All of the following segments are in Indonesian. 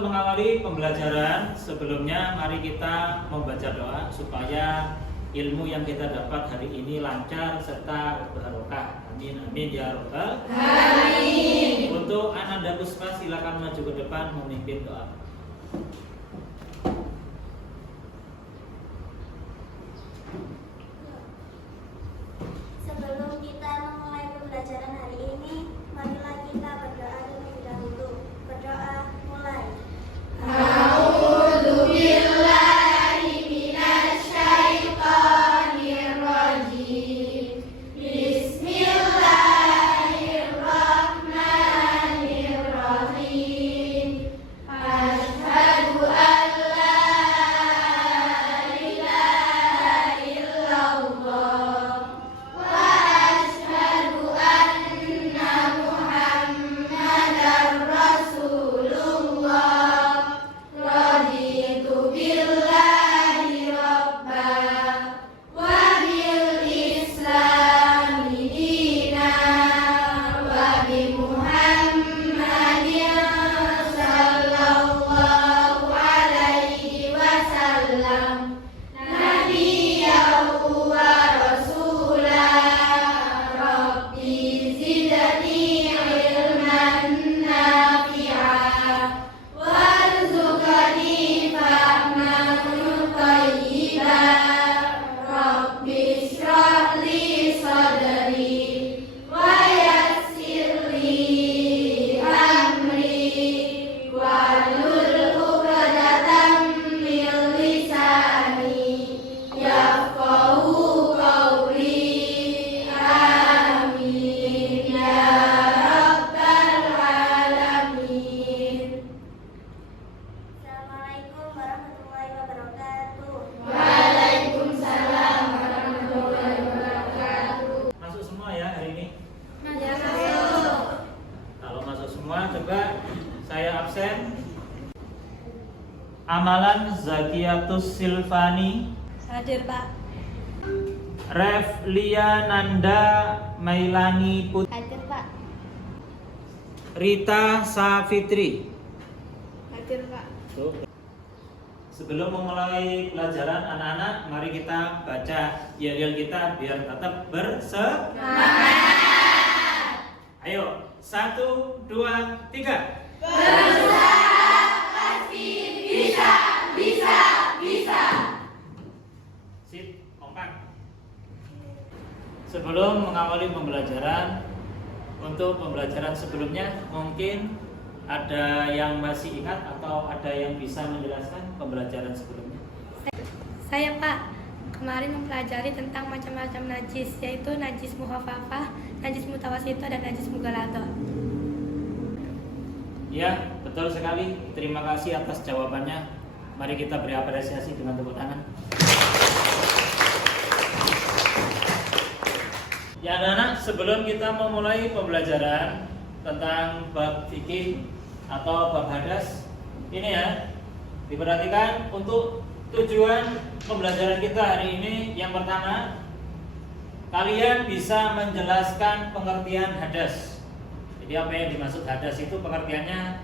untuk mengawali pembelajaran, sebelumnya mari kita membaca doa supaya ilmu yang kita dapat hari ini lancar serta barokah. Amin amin ya robbal alamin. Untuk Ananda Puspa silakan maju ke depan memimpin doa. Sebelum kita memulai pembelajaran hari ini, marilah kita berdoa terlebih dahulu. Berdoa mulai. Assalamualaikum warahmatullahi wabarakatuh. Waalaikumsalam warahmatullahi wabarakatuh. Masuk semua ya hari ini? Ya, masuk. Kalau masuk semua, coba saya absen. Amalan Zakiatus Silvani, Hadir, Pak. Refliananda Mailani Putri, Hadir, Pak. Rita Safitri. Hadir, Pak. Tuh. Sebelum memulai pelajaran anak-anak, mari kita baca yel-yel kita biar tetap bersemangat. Ayo, 1, 2, 3. Sip, kompak. Sebelum mengawali pembelajaran, untuk pembelajaran sebelumnya mungkin ada yang masih ingat atau ada yang bisa menjelaskan pembelajaran sebelumnya? Saya Pak, kemarin mempelajari tentang macam-macam najis, yaitu najis mukhafafah, najis mutawasito, dan najis mughaladzah. Ya, betul sekali. Terima kasih atas jawabannya. Mari kita beri apresiasi dengan tepuk tangan. Ya anak-anak, sebelum kita memulai pembelajaran tentang bab fikih atau bab hadas, ini ya, diperhatikan untuk tujuan pembelajaran kita hari ini. Yang pertama, kalian bisa menjelaskan pengertian hadas. Jadi apa yang dimaksud hadas itu pengertiannya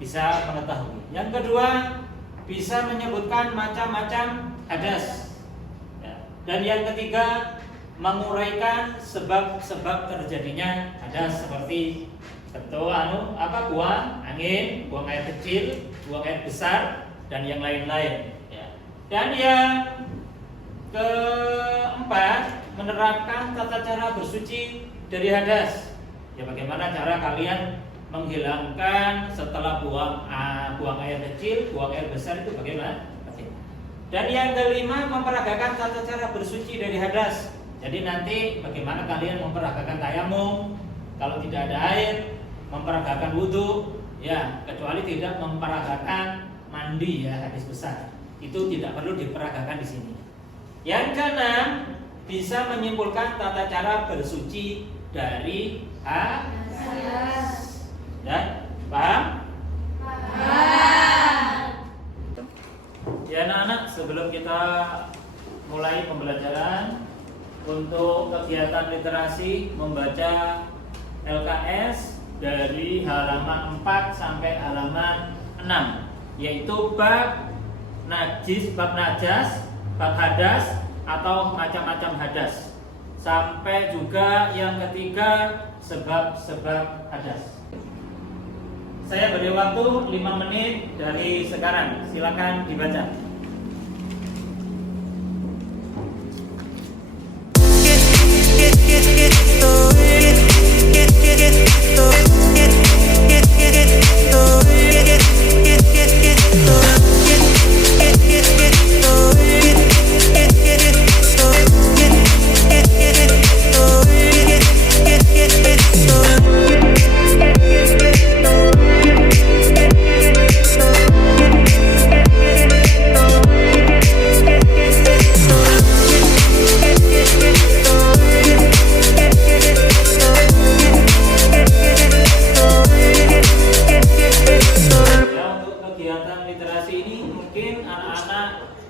bisa mengetahui. Yang kedua, bisa menyebutkan macam-macam hadas. Ya. Dan yang ketiga, menguraikan sebab-sebab terjadinya hadas seperti buang angin, buang air kecil, buang air besar, dan yang lain-lain. Ya. Dan yang keempat, menerapkan tata cara bersuci dari hadas. Ya, bagaimana cara kalian menghilangkan setelah buang air kecil, buang air besar itu bagaimana? Dan yang kelima, memperagakan tata cara bersuci dari hadas. Jadi nanti bagaimana kalian memperagakan tayamum kalau tidak ada air, memperagakan wudhu, ya kecuali tidak memperagakan mandi ya hadis besar. Itu tidak perlu diperagakan di sini. Yang keenam, bisa menyimpulkan tata cara bersuci dari hadas. Ya, paham? Ya anak-anak, sebelum kita mulai pembelajaran, untuk kegiatan literasi membaca LKS dari halaman 4 sampai halaman 6. yaitu bab najis, bab najas, bab hadas atau macam-macam hadas. Sampai juga yang ketiga sebab-sebab hadas. Saya beri waktu 5 menit dari sekarang. Silakan dibaca.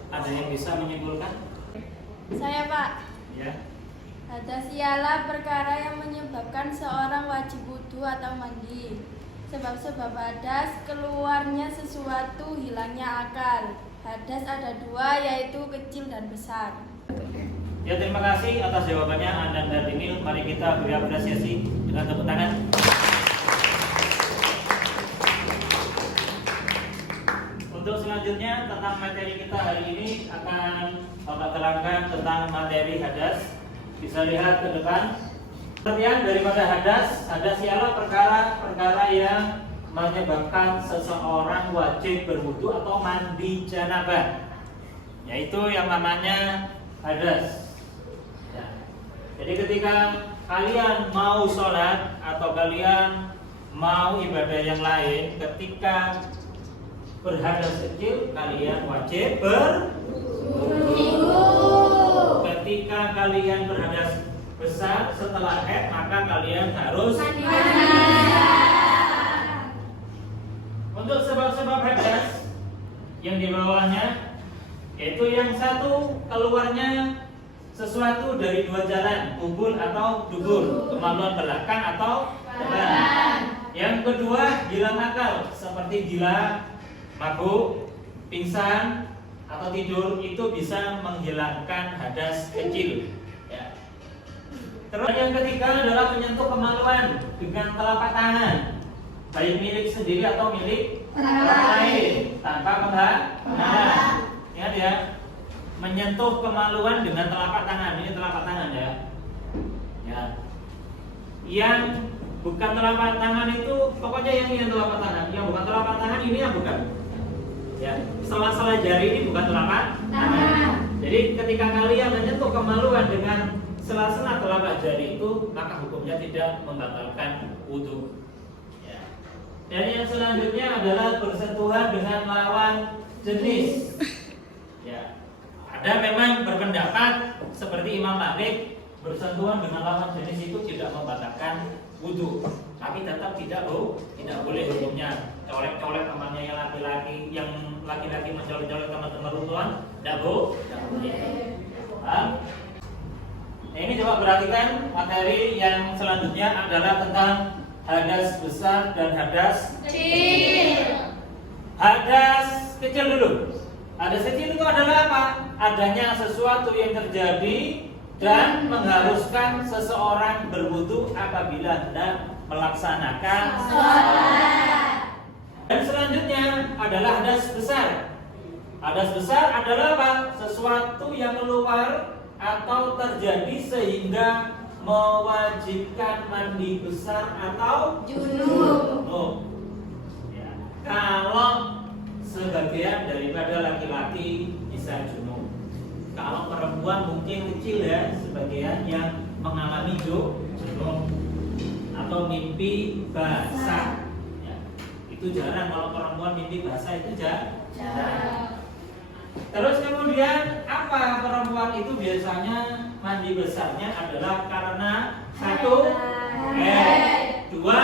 Ada yang bisa menyimpulkan? Saya, Pak. Ya. Hadas ialah perkara yang menyebabkan seorang wajib wudu atau mandi. Sebab-sebab hadas keluarnya sesuatu, hilangnya akal. Hadas ada 2, yaitu kecil dan besar. Ya, terima kasih atas jawabannya Andan dan Dinil. Mari kita beri apresiasi dengan tepuk tangan. Untuk selanjutnya tentang materi kita hari ini akan Bapak terangkan tentang materi hadas. Bisa lihat ke depan. Pengertian daripada hadas ialah perkara-perkara yang menyebabkan seseorang wajib berwudu atau mandi janabah, yaitu yang namanya hadas. Ya. Jadi ketika kalian mau sholat atau kalian mau ibadah yang lain, ketika berhadas kecil kalian wajib berwudu. Ketika kalian berhadas besar setelah haid maka kalian harus mandi. Untuk sebab-sebab hadas yang di bawahnya, yaitu yang satu keluarnya sesuatu dari 2 jalan, kubul atau dubur, kemaluan belakang atau depan. Yang kedua hilang akal, seperti gila, mabuk, pingsan, atau tidur, itu bisa menghilangkan hadas kecil. Ya. Terus yang ketiga adalah menyentuh kemaluan dengan telapak tangan, baik milik sendiri atau milik orang lain, tanpa penghalang. Ingat ya, menyentuh kemaluan dengan telapak tangan. Ini telapak tangan ya. Ya. Yang bukan telapak tangan itu pokoknya yang telapak tangan. Yang bukan telapak tangan ini yang bukan. Ya, sela-sela jari ini bukan telapak tangan. Jadi ketika kalian menyentuh kemaluan dengan sela-sela telapak jari itu, maka hukumnya tidak membatalkan wudu. Ya. Dan yang selanjutnya adalah bersentuhan dengan lawan jenis. Ya. Ada memang berpendapat seperti Imam Malik, bersentuhan dengan lawan jenis itu tidak membatalkan wudu, tapi tetap tidak boleh hukumnya. Colek-colek temannya yang laki-laki mencolek-colek teman-teman perempuan, tidak boleh. Nah, ini coba perhatikan materi yang selanjutnya adalah tentang hadas besar dan hadas kecil. Hadas kecil dulu. Hadas kecil itu adalah apa? Adanya sesuatu yang terjadi dan mengharuskan seseorang berwudu apabila hendak melaksanakan sholat. Dan selanjutnya adalah hadas besar. Hadas besar adalah apa? Sesuatu yang keluar atau terjadi sehingga mewajibkan mandi besar atau junub. Ya. Kalau sebagian daripada laki-laki bisa junub. Kalau perempuan mungkin kecil ya, sebagian yang mengalami junub atau mimpi basah. Ya. Itu jarang, kalau perempuan mimpi basah itu jarang. Terus kemudian apa perempuan itu biasanya mandi besarnya adalah karena satu dua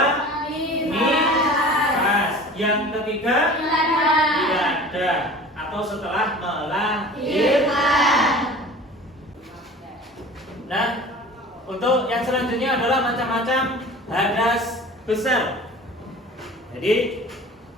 nifas, yang ketiga tidak ada atau setelah melahirkan. Nah, untuk yang selanjutnya adalah macam-macam hadas besar. Jadi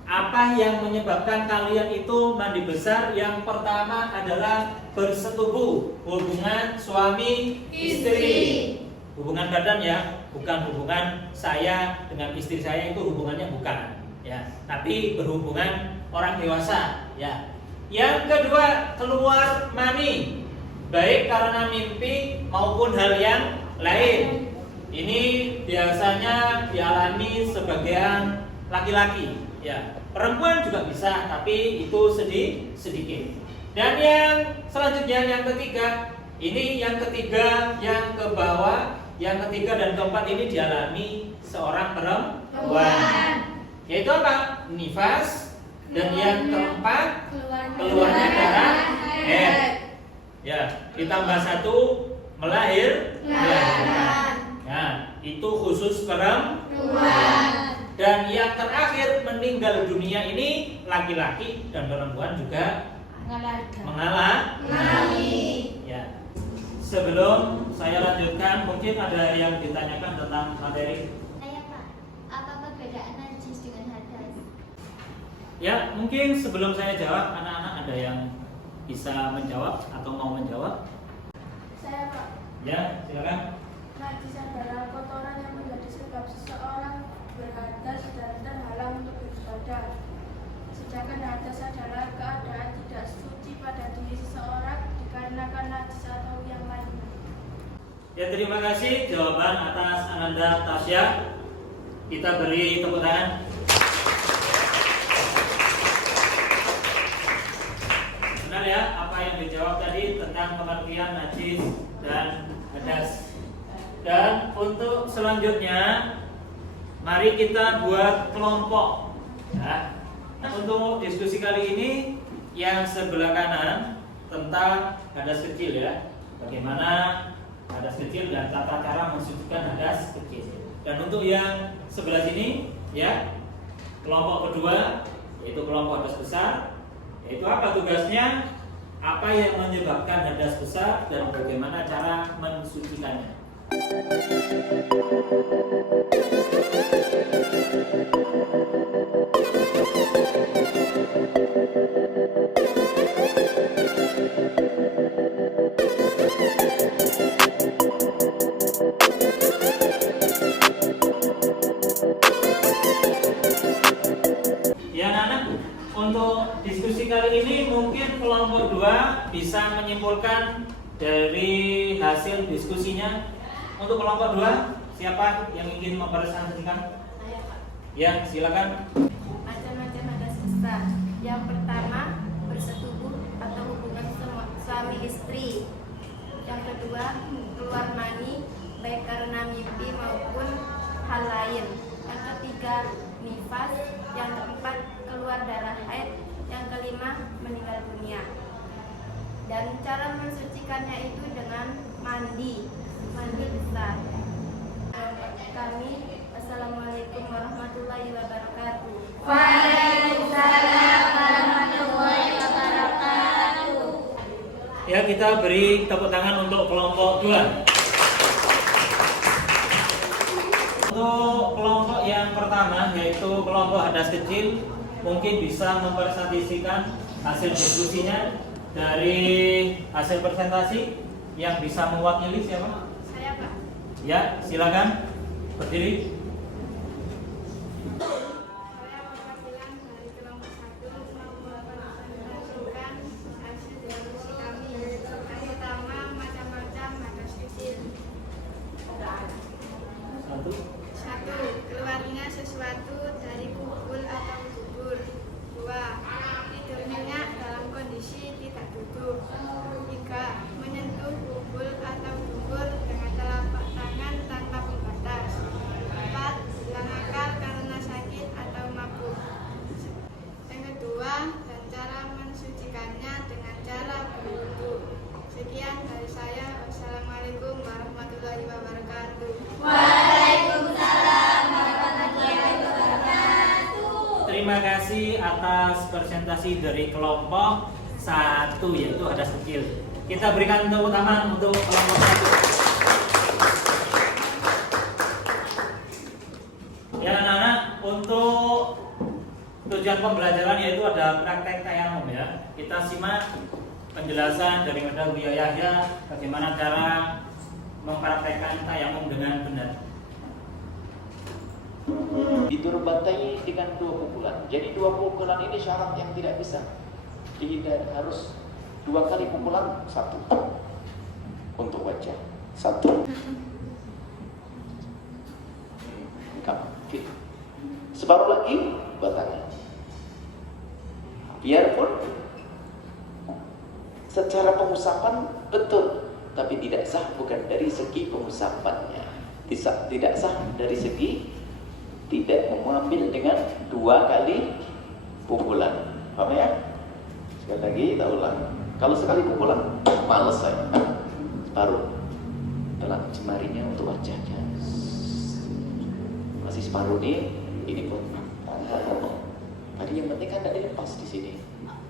Apa yang menyebabkan kalian itu mandi besar? Yang pertama adalah bersetubuh, hubungan suami istri. Hubungan badan ya, bukan hubungan saya dengan istri saya, itu hubungannya bukan ya, tapi berhubungan orang dewasa ya. Yang kedua, keluar mani, baik karena mimpi maupun hal yang lain. Ini biasanya dialami sebagian laki-laki ya. Perempuan juga bisa, tapi itu sedikit. Dan yang selanjutnya, yang ketiga, ini yang ketiga yang ke bawah, yang ketiga dan keempat ini dialami seorang perempuan. Yaitu apa? Nifas. Dan yang keempat, keluarnya darah haid. Ya, ditambah satu, melahirkan. Nah, itu khusus perempuan. Dan yang terakhir, meninggal dunia ini laki-laki dan perempuan juga mengalami. Ya. Sebelum saya lanjutkan, mungkin ada yang ditanyakan tentang materi. Saya Pak, apa perbedaan najis dengan hadas? Ya, mungkin sebelum saya jawab, anak-anak ada yang bisa menjawab atau mau menjawab? Saya Pak. Ya, silakan. Najis adalah kotoran yang menjadi sebab seseorang berhadas dan terhalang untuk beribadah. Sedangkan hadas adalah keadaan tidak suci pada diri seseorang dikarenakan najis atau yang lainnya. Ya, terima kasih jawaban atas Ananda Tasya. Kita beri tepuk tangan. Benar ya apa yang dijawab tadi tentang pengertian najis dan hadas. Dan untuk selanjutnya, mari kita buat kelompok ya. Untuk diskusi kali ini yang sebelah kanan tentang hadas kecil ya, bagaimana hadas kecil dan tata cara mensucikan hadas kecil. Dan untuk yang sebelah sini ya, kelompok kedua yaitu kelompok hadas besar, yaitu apa tugasnya, apa yang menyebabkan hadas besar dan bagaimana cara mensucikannya. Ya anak-anak, untuk diskusi kali ini mungkin kelompok 2 bisa menyimpulkan dari hasil diskusinya. Untuk kelompok 2, siapa yang ingin mempresentasikan? Saya Pak. Ya, silakan. Macam-macam hadas besar. Yang pertama, bersetubuh atau hubungan suami istri. Yang kedua, keluar mani baik karena mimpi maupun hal lain. Yang ketiga, nifas. Yang keempat, keluar darah haid. Yang kelima, meninggal dunia. Dan cara mensucikannya itu dengan mandi besar. Kami, assalamualaikum warahmatullahi wabarakatuh. Waalaikumsalam warahmatullahi wabarakatuh. Ya, kita beri tepuk tangan untuk kelompok 2. Untuk kelompok yang pertama yaitu kelompok hadas kecil, mungkin bisa mempresentasikan hasil diskusinya. Dari hasil presentasi yang bisa mewakili siapa? Saya Pak. Ya, silakan berdiri. Saya perwakilan dari kelompok 1 mempresentasikan hasil diskusi kami. Yang pertama, macam-macam hadas kecil. 1. 1. Keluarnya sesuatu dari kubul atau dubur. 2. Tidur nyenyak dalam kondisi tidak duduk. 3. Menyentuh kubul atau dubur dengan telapak tangan tanpa pembatas. 4. Hilang akal karena sakit atau mabuk. Yang kedua, dan cara mensucikannya dengan cara berwudu. Sekian dari saya. Wassalamualaikum warahmatullahi wabarakatuh. Waalaikumsalam warahmatullahi wabarakatuh. Terima kasih atas presentasi dari kelompok 1 yaitu hadas kecil. Kita berikan tepuk tangan untuk kelompok 1. Ya anak-anak, untuk tujuan tujuan pembelajaran yaitu ada praktek tayamum ya. Kita simak penjelasan dari Buya Yahya bagaimana cara mempraktekkan tayamum dengan benar. Diturbatai dengan 2 pukulan. Jadi 2 pukulan ini syarat yang tidak bisa dihindari, harus 2 kali pukulan, 1 untuk wajah, 1. Oke. Separuh lagi buat tangan. Biarpun secara pengusapan betul, tapi tidak sah bukan dari segi pengusapannya. Tidak sah dari segi tidak mengambil dengan 2 kali pukulan. Paham ya? Sekali lagi kita ulang. Kalau sekali pukulan, males saya. Separuh dalam jemarinya untuk wajahnya. Masih separuh ini pun. Tadi yang penting kan tidak dilepas di sini.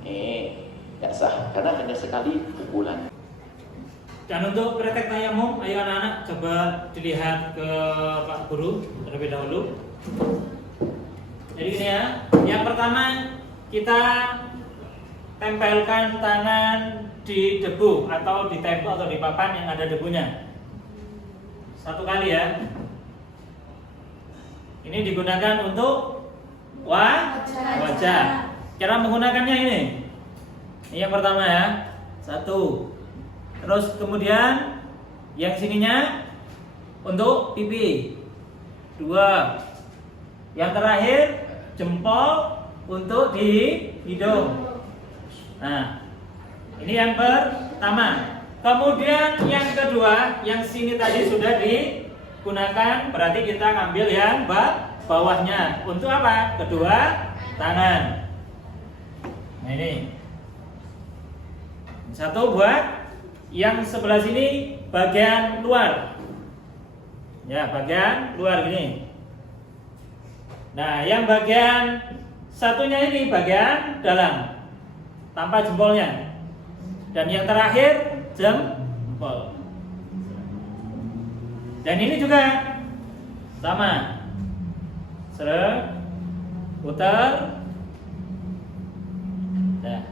Tidak sah karena hanya sekali pukulan. Dan untuk praktek tayamum, ayo anak-anak coba dilihat ke Pak Guru terlebih dahulu. Jadi ini ya, yang pertama kita tempelkan tangan di debu atau di tembok atau di papan yang ada debunya. 1 kali ya. Ini digunakan untuk wajah. Cara menggunakannya ini. Ini yang pertama ya. 1. Terus kemudian yang sininya untuk pipi. 2. Yang terakhir jempol untuk di hidung. Nah, ini yang pertama. Kemudian yang kedua, yang sini tadi sudah digunakan, berarti kita ngambil yang bawahnya. Untuk apa? Kedua tangan. Nah ini. 1 buat yang sebelah sini bagian luar. Ya, bagian luar gini. Nah, yang bagian satunya ini bagian dalam tanpa jempolnya. Dan yang terakhir jempol. Dan ini juga sama. Seret, putar. Nah.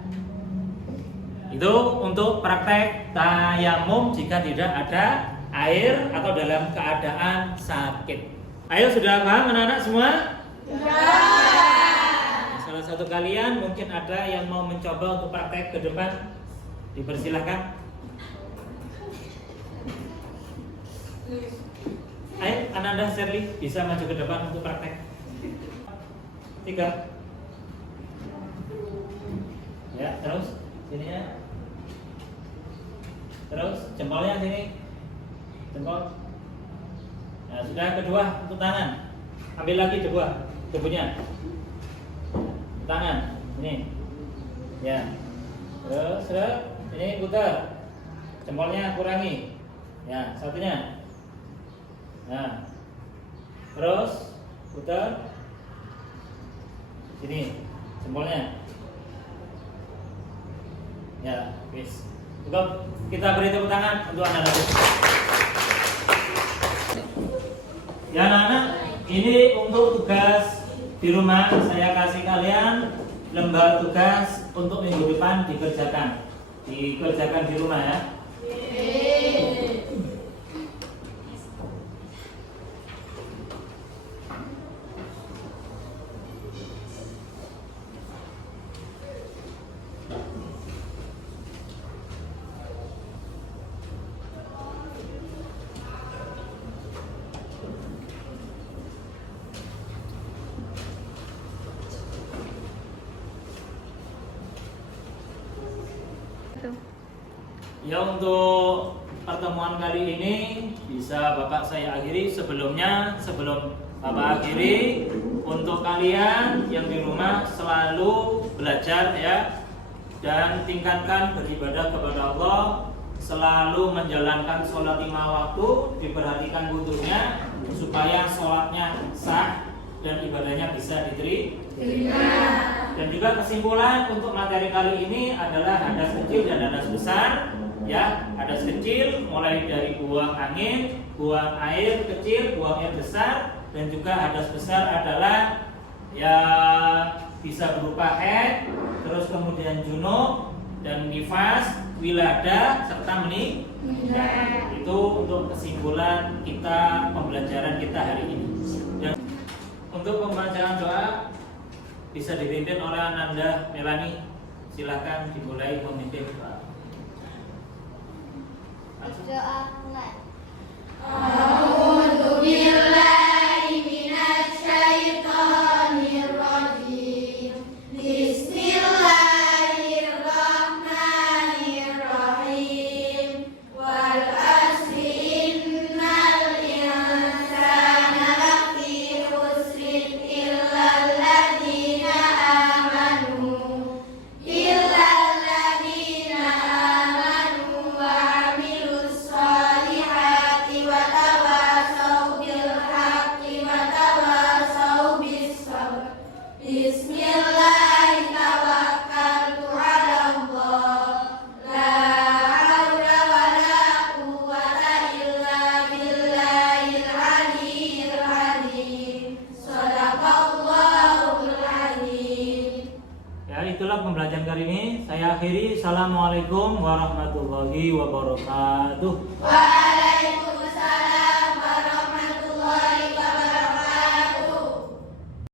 Itu untuk praktek tayamum jika tidak ada air atau dalam keadaan sakit. Ayo, sudah paham anak-anak semua? Salah satu kalian mungkin ada yang mau mencoba untuk praktek ke depan, dipersilahkan. Ayo, Ananda Sherly bisa maju ke depan untuk praktek. 3. Ya, terus sini ya. Terus jempolnya sini. Jempol. Nah, sudah kedua untuk tangan. Ambil lagi debunya. Tangan. Ini. Ya. Terus ini putar. Jempolnya kurangi. Ya, satunya. Nah. Terus putar. Sini. Jempolnya. Ya, wis. Cukup, kita beri tepuk tangan untuk anak-anak. Ya anak-anak, ini untuk tugas di rumah. Saya kasih kalian lembar tugas untuk minggu depan dikerjakan. Dikerjakan di rumah ya. Ya, untuk pertemuan kali ini bisa Bapak saya akhiri. Sebelum Bapak akhiri, untuk kalian yang di rumah selalu belajar ya, dan tingkatkan beribadah kepada Allah, selalu menjalankan sholat 5 waktu, diperhatikan wudunya supaya sholatnya sah dan ibadahnya bisa diterima. Dan juga kesimpulan untuk materi kali ini adalah hadas kecil dan hadas besar. Ya, hadas kecil mulai dari buang angin, buang air kecil, buang air besar, dan juga hadas besar adalah ya bisa berupa ed, terus kemudian junub dan nifas, wilada serta menikah. Itu untuk kesimpulan kita pembelajaran kita hari ini. Dan untuk pembacaan doa bisa dipimpin oleh Ananda Melani. Silakan dimulai memimpin doa. Berdoa mulai. A'udzu billahi minasy syaithanir rajim. Bismillahirrahmanirrahim. Wal asri innal insana lafi khusrin illal ladzina amanu wa 'amilus sholihati wa tawasaw bil haqqi wa tawasaw bis sabr. Bismillah tawakkaltu 'ala Allah, la haula wa la quwwata illa billahil aliyyil azim. Shadaqallahul azim. Ya, itulah pembelajaran kali ini. Saya akhiri. Assalamualaikum warahmatullahi wabarakatuh.